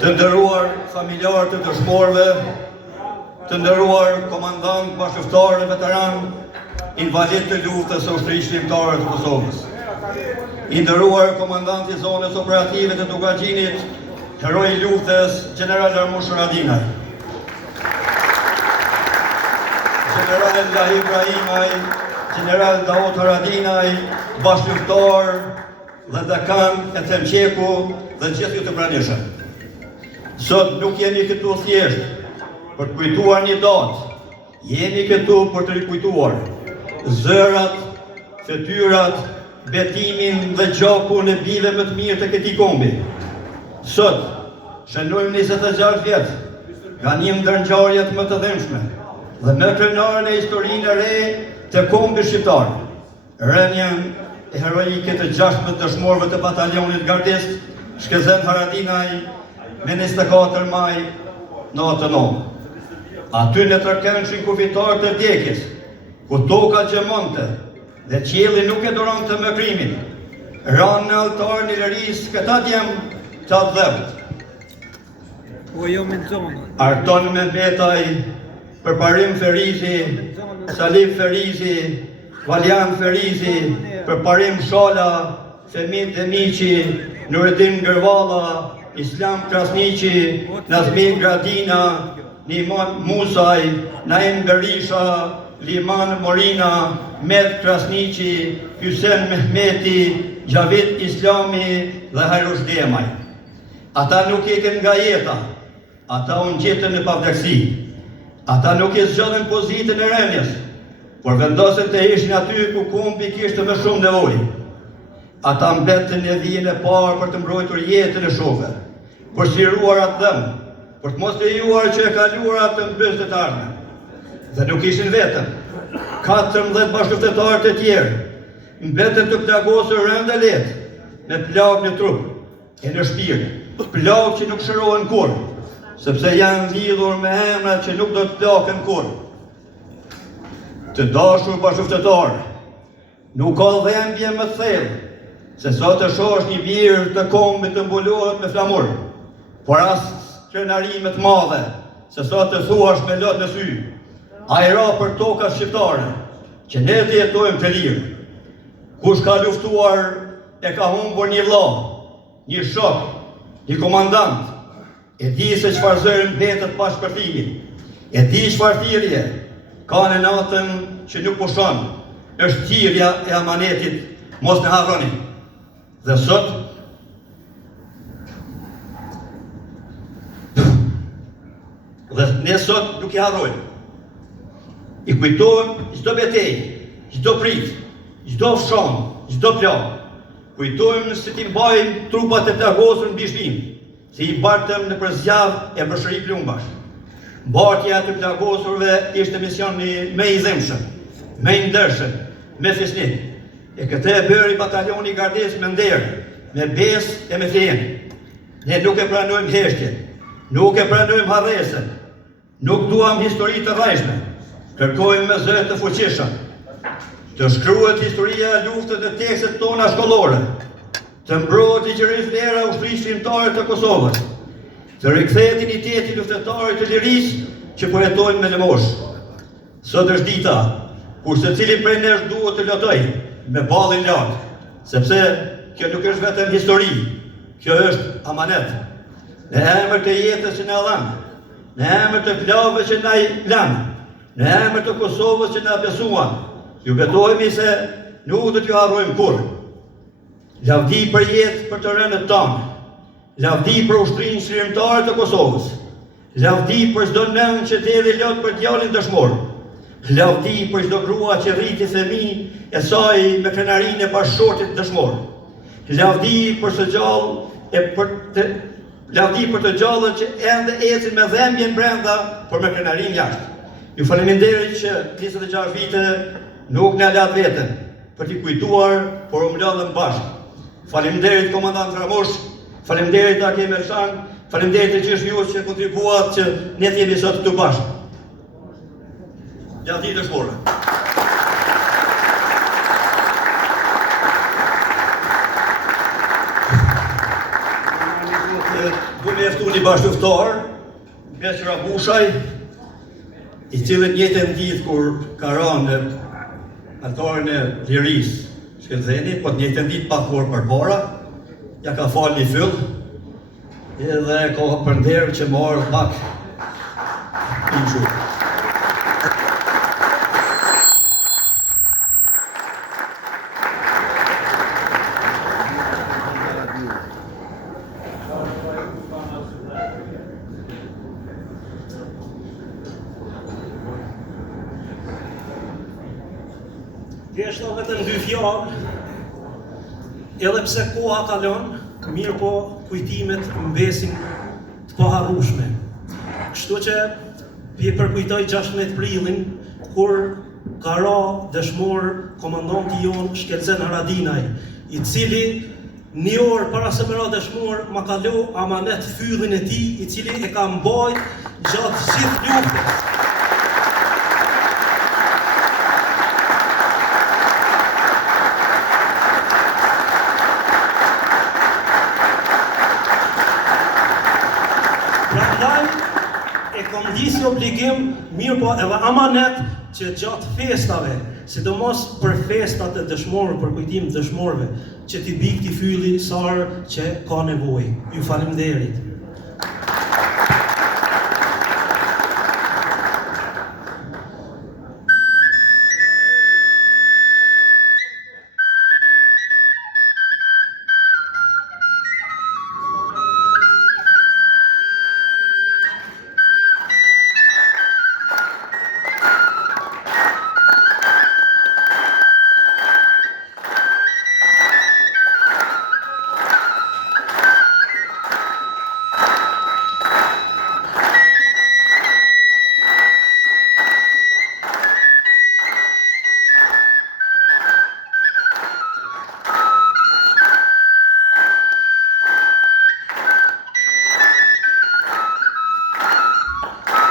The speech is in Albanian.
Të nderuar familjarë të dëshmorëve, të nderuar komandant, bashkëftar dhe veteran, invalid të luftës së ushtrisë shqiptare të Kosovës. I nderuar komandant i zonës operative të Dugaxhinit, heroi i luftës, General Ramush Haradinaj. General Elahi Ibrahimaj, General Daud Haradinaj, bashkëftar dhe dekan e Temqeku dhe gjithë ju të pranishëm. Sot nuk jemi këtu thjesht për të kujtuar një datë, jemi këtu për të rikujtuar zërat, fetyrat, betimin dhe gjakun e bive më të mirë të këtij kombi. Sot shënojmë 26 vjet nga një ndër ngjarjet më të dhimbshme dhe më krenare në historinë e re të kombit shqiptar. Rënien e heroike të 16 dëshmorëve të batalionit gardist Shkezen Haradinaj me 24 maj 99. Aty në tërkëndshin kufitar të vdekjes, ku toka gjemonte dhe qielli nuk e duronte më krimin, ranë në altar në lirisë këta djem të dhëvët. Arton Mehmetaj, Përparim Ferizi, Salif Ferizi, Valjan Ferizi, Përparim Shala, Femit Demiqi, Nureddin Gërvalla, Islam Krasniqi, Nazmi Gradina, Niman Musaj, Naim Berisha, Liman Morina, Med Krasniqi, Hysen Mehmeti, Gjavit Islami dhe Harush Demaj. Ata nuk iken nga jeta, ata unë gjetën në pavdekësi. Ata nuk i zgjodhen pozitën e rënjes, por vendosen të ishin aty ku kombi kishte më shumë nevojë. Ata mbetën në vijën e parë për të mbrojtur jetën e shokëve, për shiruar atë dëm, për të mos lejuar që e kaluara të mbështet të ardhmen. Dhe nuk ishin vetëm, 14 bashkëftetarë të tjerë mbetën të plagosur rënd e lehtë, me plagë në trup e në shpirt, plagë që nuk shërohen kurrë, sepse janë lidhur me emra që nuk do të plaken kurrë. Të dashur bashkëftetarë, nuk ka dhembje më të thellë se sa të shohësh një birë të kombit të mbulohet me flamur, por as krenari më të madhe se sa të thuash me lot në sy, ajra për toka shqiptare, që ne të jetojmë të lirë. Kush ka luftuar e ka humbur një vëlla, një shok, një komandant, e di se çfarë zëri mbetet pas shpërthimit, e di çfarë thirrje ka në natën që nuk pushon, është thirrja e amanetit, mos në harroni. Dhe sot, ne sot nuk i harrojmë. I kujtojmë çdo betejë, çdo prit, çdo fshon, çdo plagë. Kujtojmë se ti mbajmë trupat e plagosur mbi shtëpinë, si i bartëm në përzjavë e mbëshëri plumbash. Mbartja e të plagosurve ishte misioni me i dhimshëm, me i ndershëm, me fisnit. E këtë e bëri batalioni gardis me nder, me besë e me fenë. Ne nuk e pranojmë heshtjen, nuk e pranojmë harresen, nuk duam histori të rrajshme, kërkojmë me zë të fuqishëm. Të shkruhet historia e luftës në tekstet tona shkollore, të mbrohet ligjërisht vlera ushtrisë shqiptare të Kosovës, të rikthehet digniteti luftëtarit të lirisë që po jetojmë me lëmosh. Sot është dita kur secili prej nesh duhet të lutojë me ballin lartë, sepse kjo nuk është vetëm histori, kjo është amanet. Në emër të jetës që na dhan, në emër të plagëve që na i lan, në emër të Kosovës që na besuan, ju betohemi se nuk do t'ju harrojmë kurrë. Lavdi për jetë për të rënët tonë, lavdi për ushtrinë shërimtare të Kosovës, lavdi për çdo nën që deri lot për djalin dëshmor, lavdi për çdo grua që rriti fëmijë e saj me krenarinë e bashkëshortit dëshmor, lavdi për të gjallë lavdi për të gjallët që ende ecin me dhembjen brenda, por me krenarinë jashtë. Ju faleminderit që 26 vite nuk na lat veten për t'i kujtuar, por u mbledhëm bashkë. Faleminderit komandant Ramush, faleminderit Akim Elshan, faleminderit të gjithë ju që kontribuat që ne të jemi sot këtu bashkë. Lavdi dëshmorëve. Du me eftu një bashkëftar, Beqra Bushaj, i cilët njëtën ditë kur ka rënë në altarin e lirisë Shkëllëzeni, po të njëtën ditë pak orë përpara, ja ka falë një fyll, edhe ka për nderë që marrë pak një gjurë. Thjesht vetëm dy fjalë, edhe pse koha kalon, mirë po kujtimet mbesin të paharrueshme. Kështu që përkujtoj 16 prillin, kur ka ra dëshmor komandanti jon Shkelzen Haradinaj, i cili një orë para se më ra dëshmor ma kalu amanet fyllin e tij, i cili e ka mbajt gjatë gjithë luftës. E kom disi obligim, mirë po edhe amanet që gjatë festave, sidomos për festat e dëshmorëve, për kujtim dëshmorëve, që t'i bik t'i fylli sarë që ka nevojë. Ju faleminderit.